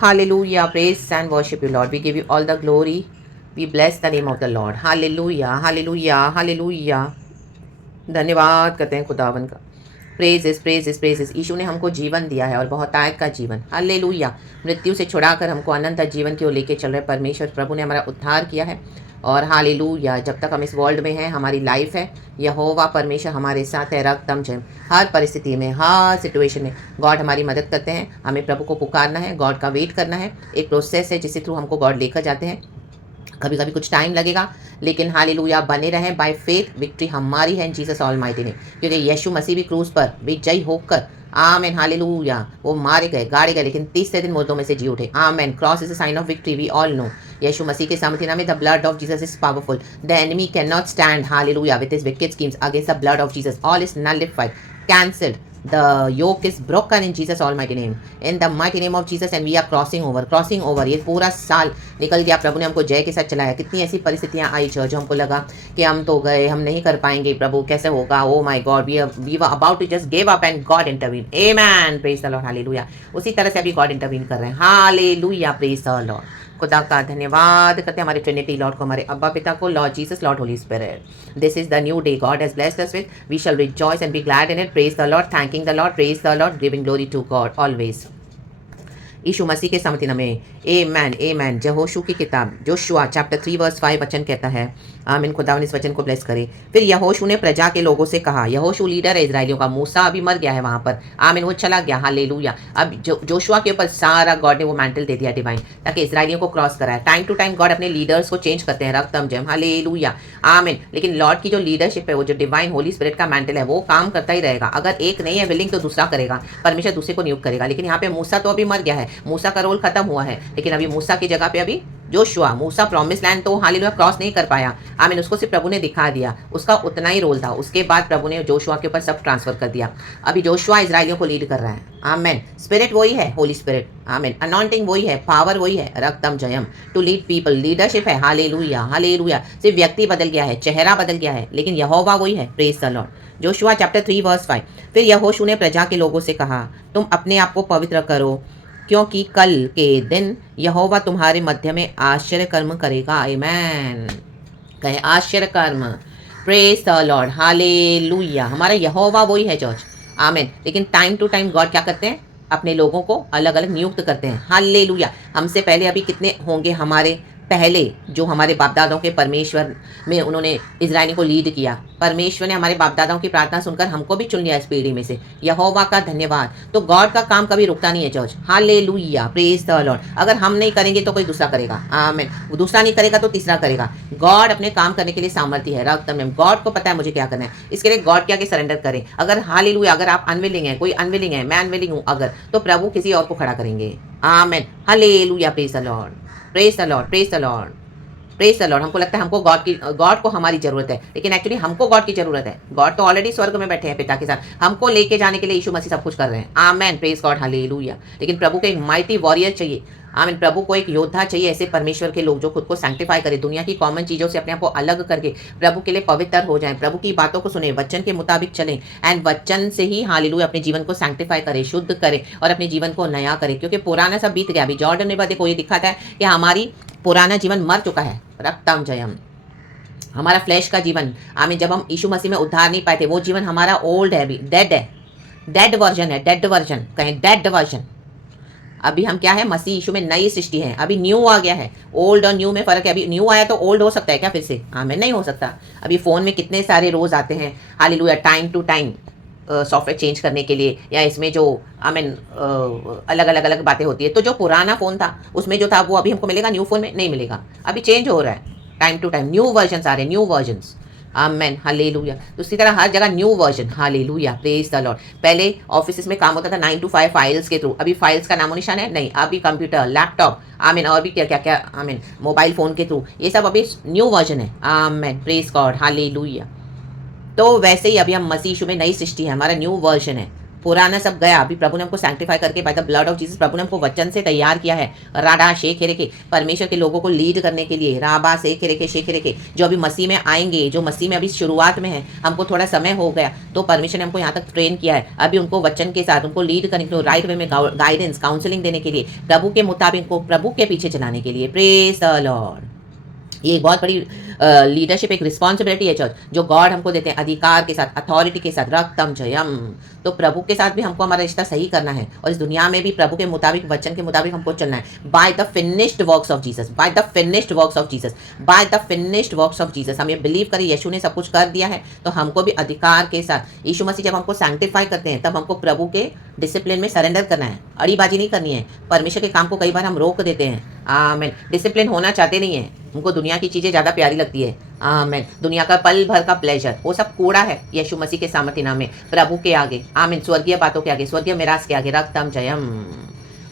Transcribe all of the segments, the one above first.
Hallelujah. Praise and worship you, Lord. We give you all the glory. We bless the name of the Lord. Hallelujah. Hallelujah. Hallelujah. धन्यवाद करते हैं खुदावन का। Praises praises praises. यीशु ने हमको जीवन दिया है और बहुतायत का जीवन। हालेलुया। मृत्यु से छुड़ाकर हमको अनंत जीवन की ओर लेके चल रहे परमेश्वर प्रभु ने हमारा उद्धार किया है। और हालेलुया, जब तक हम इस वर्ल्ड में हैं हमारी लाइफ है, यहोवा परमेश्वर हमारे साथ है। रक्तम जय। हर परिस्थिति में, हर सिचुएशन में गॉड हमारी मदद करते हैं। हमें प्रभु को पुकारना है, गॉड का वेट करना है। एक प्रोसेस है जिसके थ्रू हमको गॉड लेकर जाते हैं। कभी कभी कुछ टाइम लगेगा, लेकिन हालेलुया बने रहें। बाय फेथ विक्ट्री हमारी है इन जीसस ऑलमाइटी ने, क्योंकि यीशु मसीह भी क्रूस पर विजयी होकर, आमेन हालेलुया, वो मारे गए, गाड़े गए, लेकिन तीसरे दिन मुर्दों में से जी उठे। Amen. Cross is a sign of victory, we all know. Yeshu Masih के सामर्थ्य नाम में the blood of Jesus is powerful. The enemy can not stand hallelujah with his wicked schemes against the blood of Jesus. All is nullified, cancelled. The yoke is broken in Jesus almighty name, in the mighty name of Jesus, and we are crossing over। ये पूरा साल निकल गया, प्रभु ने हमको जय के साथ चलाया। कितनी ऐसी परिस्थितियां आई जो हमको लगा कि हम तो गए, हम नहीं कर पाएंगे, प्रभु कैसे होगा, oh my God, we were about to just give up and God intervene. Amen. Praise the Lord. Hallelujah. उसी तरह से अभी गॉड इंटरवीन कर रहे हैं। हालेलुया। Praise the Lord. खुदा का धन्यवाद करते हैं हमारे ट्रिनिटी लॉर्ड को, हमारे अब्बा पिता को, Lord Jesus, Lord Holy Spirit. This is the new day God has blessed us with, we shall rejoice and be glad in it. Praise the Lord, thanking the Lord, praise the Lord, giving glory to God always. Yeshu Masih के समथिन में आमेन आमेन। यहोशू की किताब Joshua chapter 3 verse 5 वचन कहता है, आमीन। खुदावन इस वचन को ब्लेस करे। फिर यहोशू ने प्रजा के लोगों से कहा, यहोशू लीडर है इजराइलियों का, मूसा अभी मर गया है वहां पर, आमीन, वो चला गया। हालेलुया। अब जोशुआ के ऊपर सारा गॉड ने वो मैंटल दे दिया डिवाइन, ताकि इजराइलियों को क्रॉस कराए। टाइम टू टाइम गॉड अपने लीडर्स को चेंज करते हैं। रक्तम जय। हालेलुया। आमीन। लेकिन लॉर्ड की जो लीडरशिप है, वो जो डिवाइन होली स्पिरिट का मैंटल है, वो काम करता ही रहेगा। अगर एक नहीं है विलिंग तो दूसरा करेगा, परमेश्वर दूसरे को नियुक्त करेगा। लेकिन यहाँ पे मूसा तो अभी मर गया है, मूसा का रोल खत्म हुआ है, लेकिन अभी मूसा की जगह पे अभी जोशुआ। मूसा प्रॉमिस लैंड तो हालेलुया क्रॉस नहीं कर पाया, आमीन, उसको सिर्फ प्रभु ने दिखा दिया, उसका उतना ही रोल था। उसके बाद प्रभु ने जोशुआ के ऊपर सब ट्रांसफर कर दिया। अभी जोशुआ इजराइलियों को लीड कर रहा है। आमेन। स्पिरिट वही है, होली स्पिरिट, आमेन। अनॉइंटिंग वही है, पावर वही है, रक्तम Jayam, to lead people. Leadership है, हालेलुया हालेलुया। सिर्फ व्यक्ति बदल गया है, चेहरा बदल गया है, लेकिन यहोवा वही है। Praise the Lord. Joshua chapter 3 verse 5। फिर यहोशू ने प्रजा के लोगों से कहा, तुम अपने आप को पवित्र करो, क्योंकि कल के दिन यहोवा तुम्हारे मध्य में आश्चर्य कर्म करेगा। आमेन। कहे आश्चर्य कर्म। Praise the Lord. हालेलुया। हमारा यहोवा वही है चर्च, आमेन। लेकिन टाइम टू टाइम गॉड क्या करते हैं, अपने लोगों को अलग अलग नियुक्त करते हैं। हालेलुया। हमसे पहले अभी कितने होंगे हमारे पहले जो हमारे बाप दादाओं के परमेश्वर में उन्होंने इजराइली को लीड किया। परमेश्वर ने हमारे बाप दादाओं की प्रार्थना सुनकर हमको भी चुन लिया इस पीढ़ी में से। यहोवा का धन्यवाद। तो गॉड का काम कभी रुकता नहीं है church. Hallelujah. Praise the Lord. अगर हम नहीं करेंगे तो कोई दूसरा करेगा, आमीन। वो दूसरा नहीं करेगा तो तीसरा करेगा। गॉड अपने काम करने के लिए सामर्थ्य है। रक्त में गॉड को पता है मुझे क्या करना है, इसके लिए गॉड के आगे सरेंडर करें। अगर हालेलुया, अगर आप अनविलिंग है, कोई अनविलिंग है, मैं अनविलिंग हूँ अगर, तो प्रभु किसी और को खड़ा करेंगे। आमीन। Hallelujah. Praise the Lord, praise the Lord, praise the Lord, praise the Lord. हमको लगता है हमको गॉड को हमारी जरूरत है, लेकिन एक्चुअली हमको गॉड की जरूरत है। गॉड तो ऑलरेडी स्वर्ग में बैठे हैं पिता के साथ, हमको लेके जाने के लिए यीशु मसीह सब कुछ कर रहे हैं। आमेन। Praise God. हालेलुया। लेकिन प्रभु को एक माइटी वॉरियर चाहिए, आमीन। प्रभु को एक योद्धा चाहिए, ऐसे परमेश्वर के लोग जो खुद को सैंक्टिफाई करे, दुनिया की कॉमन चीजों से अपने आप को अलग करके प्रभु के लिए पवित्र हो जाएं, प्रभु की बातों को सुने, वचन के मुताबिक चलें, एंड वचन से ही हालेलुया अपने जीवन को सैंक्टिफाई करे, शुद्ध करे और अपने जीवन को नया करे। क्योंकि पुराना सब बीत गया। अभी जॉर्डन रिवर देखो, ये दिखाता है कि हमारी पुराना जीवन मर चुका है। रक्तम जयम। हमारा फ्लैश का जीवन, आमीन, जब हम यीशु मसीह में उद्धार नहीं पाए थे, वो जीवन हमारा ओल्ड है, अभी डेड है, डेड वर्जन है, डेड वर्जन कहें, डेड वर्जन। अभी हम क्या है, मसीह यीशु में नई सृष्टि है। अभी न्यू आ गया है, ओल्ड और न्यू में फर्क है। अभी न्यू आया तो ओल्ड हो सकता है क्या फिर से? आमीन, नहीं हो सकता। अभी फ़ोन में कितने सारे रोज़ आते हैं, hallelujah, time to time software change करने के लिए, या इसमें जो आमीन अलग अलग बातें होती है। तो जो पुराना फ़ोन था उसमें जो था वो अभी हमको मिलेगा, न्यू फ़ोन में नहीं मिलेगा। अभी चेंज हो रहा है, time to time new version आ रहे हैं, न्यू वर्जन्स। आमेन। हालेलुया। तो उसी तरह हर जगह new version. Hallelujah. Praise the Lord. पहले ऑफिस में काम होता था 9 to 5 फाइल्स के थ्रू, अभी फाइल्स का नामो निशान है नहीं, अभी कंप्यूटर, लैपटॉप, आमीन, और भी क्या क्या क्या, आमीन, मोबाइल फ़ोन के थ्रू, ये सब अभी न्यू वर्जन है। आमेन। Praise God. हालेलुया। तो वैसे ही अभी हम मसीह यीशु में नई सृष्टि है, हमारा न्यू वर्जन है। पुराना सब गया, अभी प्रभु ने हमको सैंक्टिफाई करके by the blood of Jesus प्रभु ने हमको वचन से तैयार किया है। राडा शेख रेखे, परमेश्वर के लोगों को लीड करने के लिए, राबा शेख रेखे जो अभी मसीह में आएंगे, जो मसीह में अभी शुरुआत में है, हमको थोड़ा समय हो गया तो परमेश्वर ने हमको यहाँ तक ट्रेन किया है। अभी उनको वचन के साथ उनको लीड करने के लिए, राइट वे में गाइडेंस काउंसलिंग देने के लिए, प्रभु के मुताबिक को प्रभु के पीछे चलाने के लिए। Praise the Lord. ये एक बहुत बड़ी लीडरशिप, एक रिस्पॉन्सिबिलिटी है चर्च, जो गॉड हमको देते हैं अधिकार के साथ, अथॉरिटी के साथ, रक्तम जयम। तो प्रभु के साथ भी हमको हमारा रिश्ता सही करना है और इस दुनिया में भी प्रभु के मुताबिक, वचन के मुताबिक हमको चलना है। By the finished works of Jesus, by the finished works of Jesus, by the finished works of Jesus. हम ये बिलीव करें यीशु ने सब कुछ कर दिया है, तो हमको भी अधिकार के साथ, यीशु मसीह जब हमको सैंक्टिफाई करते हैं तब हमको प्रभु के डिसिप्लिन में सरेंडर करना है, अड़ीबाजी नहीं करनी है। परमेश्वर के काम को कई बार हम रोक देते हैं, आमीन, डिसिप्लिन होना चाहते नहीं है, उनको दुनिया की चीज़ें ज़्यादा प्यारी लगती है, आमीन, दुनिया का पल भर का प्लेजर वो सब कूड़ा है यीशु मसीह के सामर्थ्य नाम में, प्रभु के आगे, आमीन, स्वर्गीय बातों के आगे, स्वर्गीय मिरास के आगे, रक्तम जयम।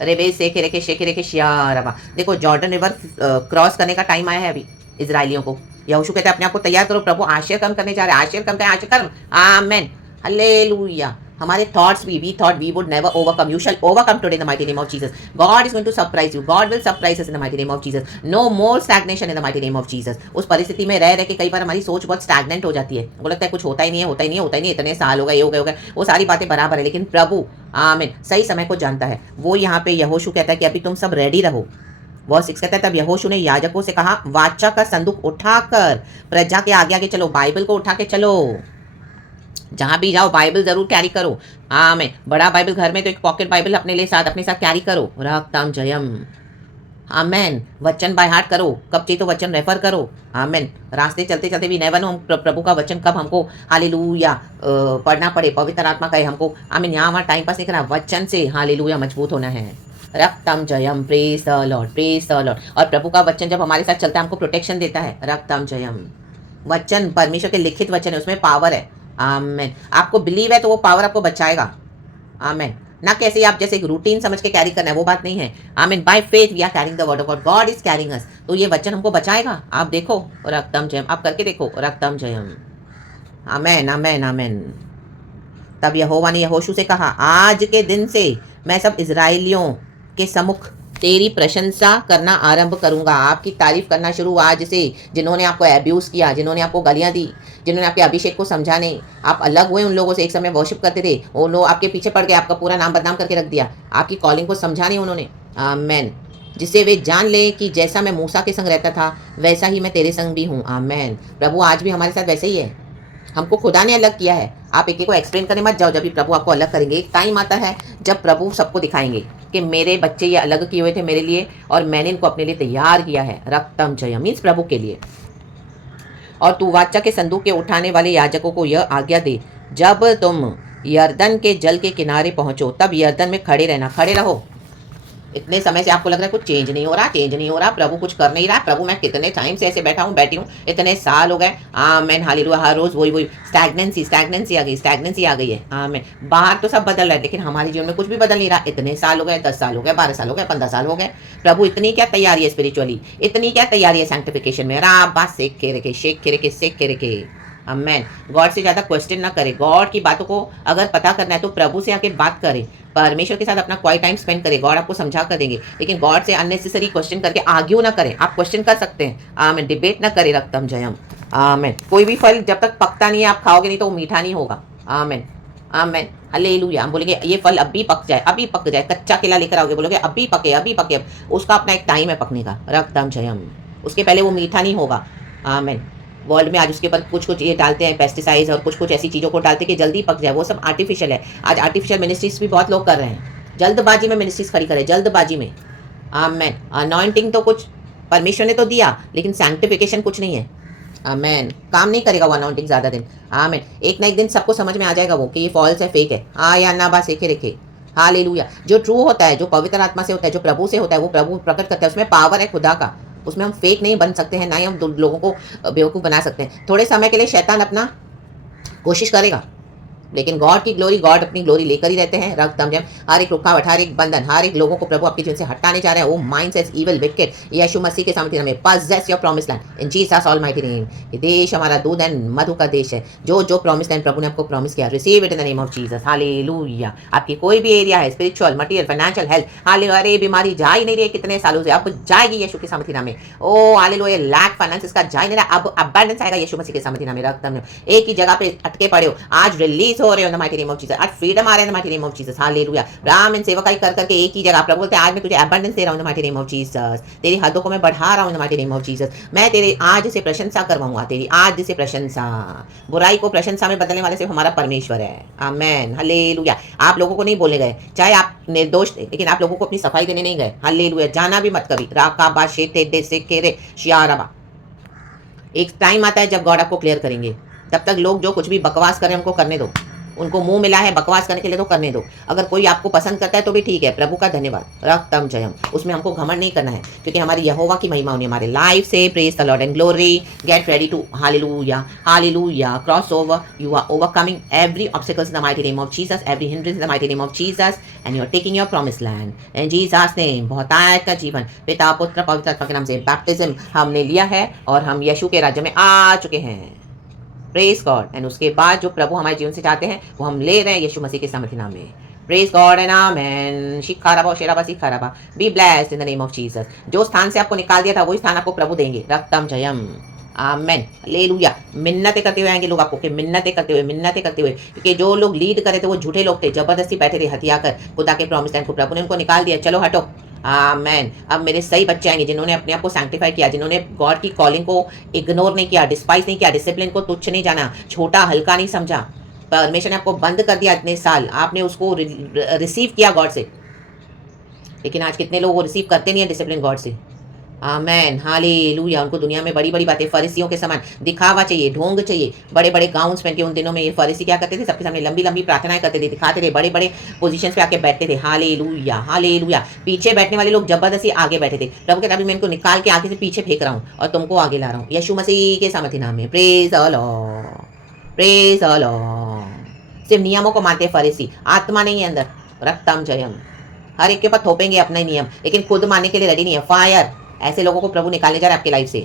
रेबे शेखे रेखे शियारबा। देखो जॉर्डन रिवर क्रॉस करने का टाइम आया है अभी इजराइलियों को। यहोशू कहते हैं अपने आप को तैयार करो, प्रभु आश्चर्य कम करने जा रहे हैं, आश्चर्य कम करें, आश्चर्य कर्म, आमीन, हालेलुया। हमारे थॉट्स भी, we thought we would never overcome, you shall overcome today in the mighty name of Jesus. God is going to surprise you, God will surprise us in the mighty name of Jesus. No more stagnation in the mighty name of Jesus. उस परिस्थिति में रह के कई बार हमारी सोच बहुत stagnant हो जाती है, वो लगता है कुछ होता ही नहीं है, होता ही नहीं है, होता ही नहीं, इतने साल हो गए, हो गए, वो सारी बातें बराबर है, लेकिन प्रभु आमीन सही समय को जानता है। वो यहाँ पे यहोशू कहता है कि अभी तुम सब रेडी रहो। वो 6 कहता है तब यहोशू ने याजकों से कहा, वाचा का संदूक उठाकर प्रजा के आगे आगे चलो, बाइबल को उठा के चलो, जहाँ भी जाओ बाइबल जरूर कैरी करो, आमीन, बड़ा बाइबल घर में तो एक पॉकेट बाइबल अपने साथ कैरी करो, रक्तम जयम, आमीन, वचन बाय हार्ट करो, कब चाहिए तो वचन रेफर करो, आमीन, रास्ते चलते चलते भी नेवर नो प्रभु का वचन कब हमको हालेलुया पढ़ना पड़े, पवित्र आत्मा कहे हमको, आमीन, यहाँ हमारा टाइम पास नहीं करना, वचन से हालेलुया मजबूत होना है, रक्तम जयम, praise the Lord, praise the Lord. और प्रभु का वचन जब हमारे साथ चलता है हमको प्रोटेक्शन देता है, रक्तम जयम। वचन परमेश्वर के लिखित वचन है, उसमें पावर है, आमीन, आपको बिलीव है तो वो पावर आपको बचाएगा, आमीन, ना कैसे आप जैसे एक रूटीन समझ के कैरी करना है, वो बात नहीं है, amen, by faith we are carrying the word of God, God is carrying us, तो ये वचन हमको बचाएगा। आप देखो रक्तम जयम, आप करके देखो रक्तम जयम, आमीन, आमीन, आमीन। तब यहोवा ने यहोशू से कहा, आज के दिन से मैं सब इजराइलियों के सम्मुख तेरी प्रशंसा करना आरंभ करूंगा, आपकी तारीफ करना शुरू आज से। जिन्होंने आपको एब्यूज़ किया, जिन्होंने आपको गालियां दी, जिन्होंने आपके अभिषेक को समझा नहीं, आप अलग हुए उन लोगों से, एक समय वर्शिप करते थे, वो लोग आपके पीछे पड़ गए, आपका पूरा नाम बदनाम करके रख दिया, आपकी कॉलिंग को समझा नहीं उन्होंने, आमीन, जिससे वे जान ले कि जैसा मैं मूसा के संग रहता था वैसा ही मैं तेरे संग भी हूँ, आमीन। प्रभु आज भी हमारे साथ वैसे ही है, हमको खुदा ने अलग किया है। आप एक एक को एक्सप्लेन करने मत जाओ, जब भी प्रभु आपको अलग करेंगे, एक टाइम आता है जब प्रभु सबको दिखाएंगे कि मेरे बच्चे ये अलग किए हुए थे मेरे लिए और मैंने इनको अपने लिए तैयार किया है, रक्तम जय मीन्स प्रभु के लिए। और तू वाचा के संदूक के उठाने वाले याजकों को यह आज्ञा दे, जब तुम यर्दन के जल के किनारे पहुंचो तब यर्दन में खड़े रहना, खड़े रहो। इतने समय से आपको लग रहा है कुछ चेंज नहीं हो रहा, चेंज नहीं हो रहा, प्रभु कुछ कर नहीं रहा, प्रभु मैं कितने टाइम से ऐसे बैठी हूँ, इतने साल हो गए, आमीन, हालेलुया, हर रोज वही स्टैग्नेंसी आ गई है, आमीन। बाहर तो सब बदल रहा है लेकिन हमारे जीवन में कुछ भी बदल नहीं रहा। इतने साल हो गए, 10 साल हो गए, 12 साल हो गए, 15 साल हो गए, प्रभु इतनी क्या तैयारी है स्पिरिचुअली, इतनी क्या तैयारी है सैंक्टिफिकेशन में, राबा शेख के आमीन। गॉड से ज़्यादा क्वेश्चन ना करें, गॉड की बातों को अगर पता करना है तो प्रभु से आके बात करें, परमेश्वर के साथ अपना क्वाइट टाइम स्पेंड करें, गॉड आपको समझा कर देंगे। लेकिन गॉड से अननेसेसरी क्वेश्चन करके आर्ग्यू ना करें, आप क्वेश्चन कर सकते हैं, आमीन, डिबेट ना करें, रक्तम जयम, आमीन। कोई भी फल जब तक पकता नहीं है आप खाओगे नहीं तो वो मीठा नहीं होगा, आमीन, आमीन, हालेलुया। हम बोलेंगे ये फल अभी पक जाए, कच्चा केला लेकर आओगे, बोलोगे अभी पके, उसका अपना एक टाइम है पकने का, रक्तम जयम, उसके पहले वो मीठा नहीं होगा, आमीन। वर्ल्ड में आज उसके ऊपर कुछ ये डालते हैं पेस्टिसाइड्स और कुछ ऐसी चीज़ों को डालते हैं कि जल्दी पक जाए, वो सब आर्टिफिशियल है। आज आर्टिफिशियल मिनिस्ट्रीज भी बहुत लोग कर रहे हैं, जल्दबाजी में मिनिस्ट्रीज खड़ी करें, जल्दबाजी में, आमीन। अनॉइंटिंग तो कुछ परमेश्वर ने तो दिया लेकिन सैंक्टिफिकेशन कुछ नहीं है, आमीन। काम नहीं करेगा वो अनॉइंटिंग ज़्यादा दिन, आमीन। एक ना एक दिन सबको समझ में आ जाएगा वो कि ये फॉल्स है, फेक है, हाँ या ना, बस रेखे, हालेलुया। जो ट्रू होता है, जो पवित्र आत्मा से होता है, जो प्रभु से होता है, वो प्रभु प्रकट करता है, उसमें पावर है खुदा का, उसमें हम फेक नहीं बन सकते हैं, ना ही हम लोगों को बेवकूफ़ बना सकते हैं। थोड़े समय के लिए शैतान अपना कोशिश करेगा, लेकिन गॉड की ग्लोरी, गॉड अपनी ग्लोरी लेकर ही रहते हैं। रक्तम जब हर एक रुकावट, हर एक बंधन, हर एक लोगों को प्रभु आपके जीवन से हटाने जा रहे हैं। वो माइंड सेट्स इविल विकेट, यीशु मसीह के सामर्थ्य में possess your promise land in Jesus almighty name. ये देश हमारा दूध एंड मधु का देश है। जो जो प्रॉमिस लैंड प्रभु ने आपको प्रॉमिस किया, receive it in the name of Jesus. Hallelujah. आपकी कोई भी एरिया है, spiritual, material, financial, health, hallelujah, अरे बीमारी जा ही नहीं रही है कितने सालों से, अब जाएगी यीशु के सामर्थ्य नाम में। ओ हालेलुया, लैक फाइनेंस का जा ही नहीं रहा, अब अबंडेंस आएगा यीशु मसीह के सामर्थ्य नाम में। रक्तम एक ही जगह पे अटके पड़े हो, आज रिलीज हो रहे हो in the mighty name of Jesus. आज फ्रीडम आ रहा है in the mighty name of Jesus. Hallelujah. राम इन सेवकाई कर करके एक ही जगह प्रभु बोलते हैं आज मैं तुझे अबंडेंस दे रहा हूं इन the mighty name of Jesus. तेरी हदों को मैं बढ़ा रहा हूं इन the mighty name of Jesus. मैं तेरे आज से प्रशंसा करवाऊंगा, तेरी आज से प्रशंसा। बुराई को प्रशंसा में बदलने वाले सिर्फ हमारा परमेश्वर है। आमेन। हालेलुया। आप लोगों को नहीं बोले गए, चाहे आप निर्दोष थे, लेकिन आप लोगों को अपनी सफाई देने नहीं गए। हालेलुया। जाना भी मत कभी। राकाबा शेते दे से केरे शियाराबा। एक टाइम आता है जब गॉड आपको क्लियर करेंगे। तब तक लोग जो कुछ भी बकवास करें उनको करने दो। उनको मुंह मिला है बकवास करने के लिए तो करने दो। अगर कोई आपको पसंद करता है तो भी ठीक है, प्रभु का धन्यवाद। रक्तम जयम, उसमें हमको घमंड नहीं करना है, क्योंकि हमारी यहोवा की महिमा होनी हमारे लाइफ से। Praise the Lord and glory. Get ready to hallelujah, hallelujah, cross over. You are overcoming every obstacles in the mighty name of Jesus, every hindrance in the mighty name of Jesus, and you are taking your promise land in Jesus name. बहुतायत का जीवन पिता पुत्र पवित्र आत्मा के नाम से बैप्टिज्म हमने लिया है और हम यीशु के राज्य में आ चुके हैं। Praise God. एंड उसके बाद जो प्रभु हमारे जीवन से चाहते हैं वो हम ले रहे हैं यीशु मसीह के सामर्थ्य नाम में। Praise God and amen. शिखाराबा शेराबा शिखाराबा। Be blessed in the name of Jesus. जो स्थान से आपको निकाल दिया था वही स्थान आपको प्रभु देंगे। रक्तम जयम। आमेन। हालेलुया। मिन्नतें करते हुए आएंगे लोग आपको, कि मिन्नतें करते हुए, क्योंकि जो लोग लीड करे थे वो झूठे लोग थे, जबरदस्ती बैठे थे हथिया कर खुदा के प्रॉमिस लैंड को। प्रभु ने उनको निकाल दिया, चलो हटो। आमेन। अब मेरे सही बच्चे आएंगे जिन्होंने अपने आप को सैंक्टिफाई किया, जिन्होंने गॉड की कॉलिंग को इग्नोर नहीं किया, डिस्पाइस नहीं किया, डिसिप्लिन को तुच्छ नहीं जाना, छोटा हल्का नहीं समझा। परमेश्वर ने आपको बंद कर दिया इतने साल, आपने उसको रिसीव किया गॉड से, लेकिन आज कितने लोग वो रिसीव करते नहीं है डिसिप्लिन गॉड से। आमेन। हालेलुया। उनको दुनिया में बड़ी बड़ी बातें, फरीसियों के समान दिखावा चाहिए, ढोंग चाहिए, बड़े बड़े गाउन्स पहन के। उन दिनों में ये फरीसी क्या करते थे, सबके सामने लंबी लंबी प्रार्थनाएं करते थे, दिखाते थे, बड़े बड़े पोजीशंस पे आके बैठते थे। Hallelujah, hallelujah. पीछे बैठने वाले लोग जबरदस्ती आगे बैठे थे। प्रभु कहता अभी मैं इनको निकाल के आगे से पीछे फेंक रहा हूँ और तुमको आगे ला रहा हूँ यीशु मसीह के सामर्थ्य नाम में। Praise the Lord, praise the Lord. सिर्फ नियमों को मानते फरीसी, आत्मा नहीं है अंदर। रक्तम जयम। हर एक के ऊपर थोपेंगे अपना नियम, लेकिन खुद मानने के लिए रेडी नहीं है। फायर। ऐसे लोगों को प्रभु निकालने जा रहे हैं आपके लाइफ से।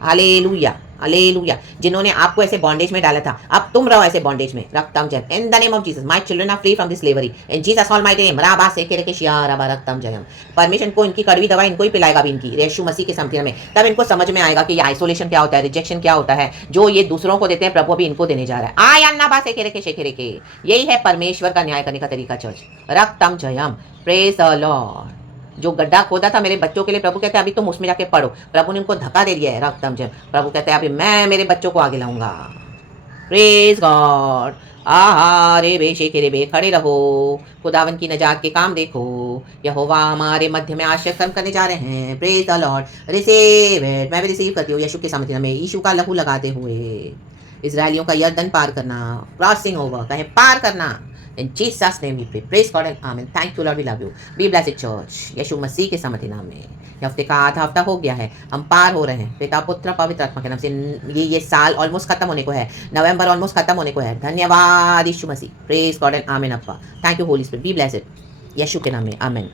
Hallelujah, hallelujah. जिन्होंने आपको ऐसे बॉन्डेज में डाला था, अब तुम रहो ऐसे बॉन्डेज में। रक्तम जयम। In the name of Jesus my children are free from this slavery in Jesus almighty name. राबा से के शियाराबा। रक्तम जयम। परमेश्वर को इनकी कड़वी दवा इनको ही पिलाएगा भी, इनकी यीशु मसीह के सामर्थ्य में। तब इनको समझ में आएगा कि ये आइसोलेशन क्या होता है, रिजेक्शन क्या होता है, जो ये दूसरों को देते हैं प्रभु अभी इनको देने जा रहा है। आया बा से के। यही है परमेश्वर का न्याय करने का तरीका चर्च। रक्तम जयम। Praise the Lord. जो गड्ढा खोदा था मेरे बच्चों के लिए, प्रभु कहते हैं अभी तुम उसमें जाके पढ़ो। प्रभु ने उनको धक्का दे दिया है। रक्तम जयम। प्रभु कहते हैं अभी मैं मेरे बच्चों को आगे लाऊंगा। Praise God. आहा रे बेशे के रे बे। खड़े रहो, खुदावन की नजात के काम देखो। यहोवा हमारे मध्य में आश्चर्य कर्म करने जा रहे हैं। Praise the Lord. Receive it. मैं भी रिसीव करती हूँ यीशु के सामर्थ्य में। यीशु का लहू लगाते हुए इजरायलियों का यर्दन पार करना, क्रॉसिंग ओवर, कहीं पार करना। In Jesus' name we pray. Praise God and Amen. Thank you Lord, we love you. Be blessed church. यीशु मसीह के सामर्थ्य नाम में। ये हफ्ते का आधा हफ्ता हो गया है, हम पार हो रहे हैं पिता पुत्र पवित्र आत्मा के नाम से। ये साल ऑलमोस्ट खत्म होने को है, नवंबर ऑलमोस्ट खत्म होने को है। धन्यवाद Yeshu Masih. Praise God and amen. अप्पा thank you Holy Spirit. Be blessed Yeshu के नाम में। आमेन।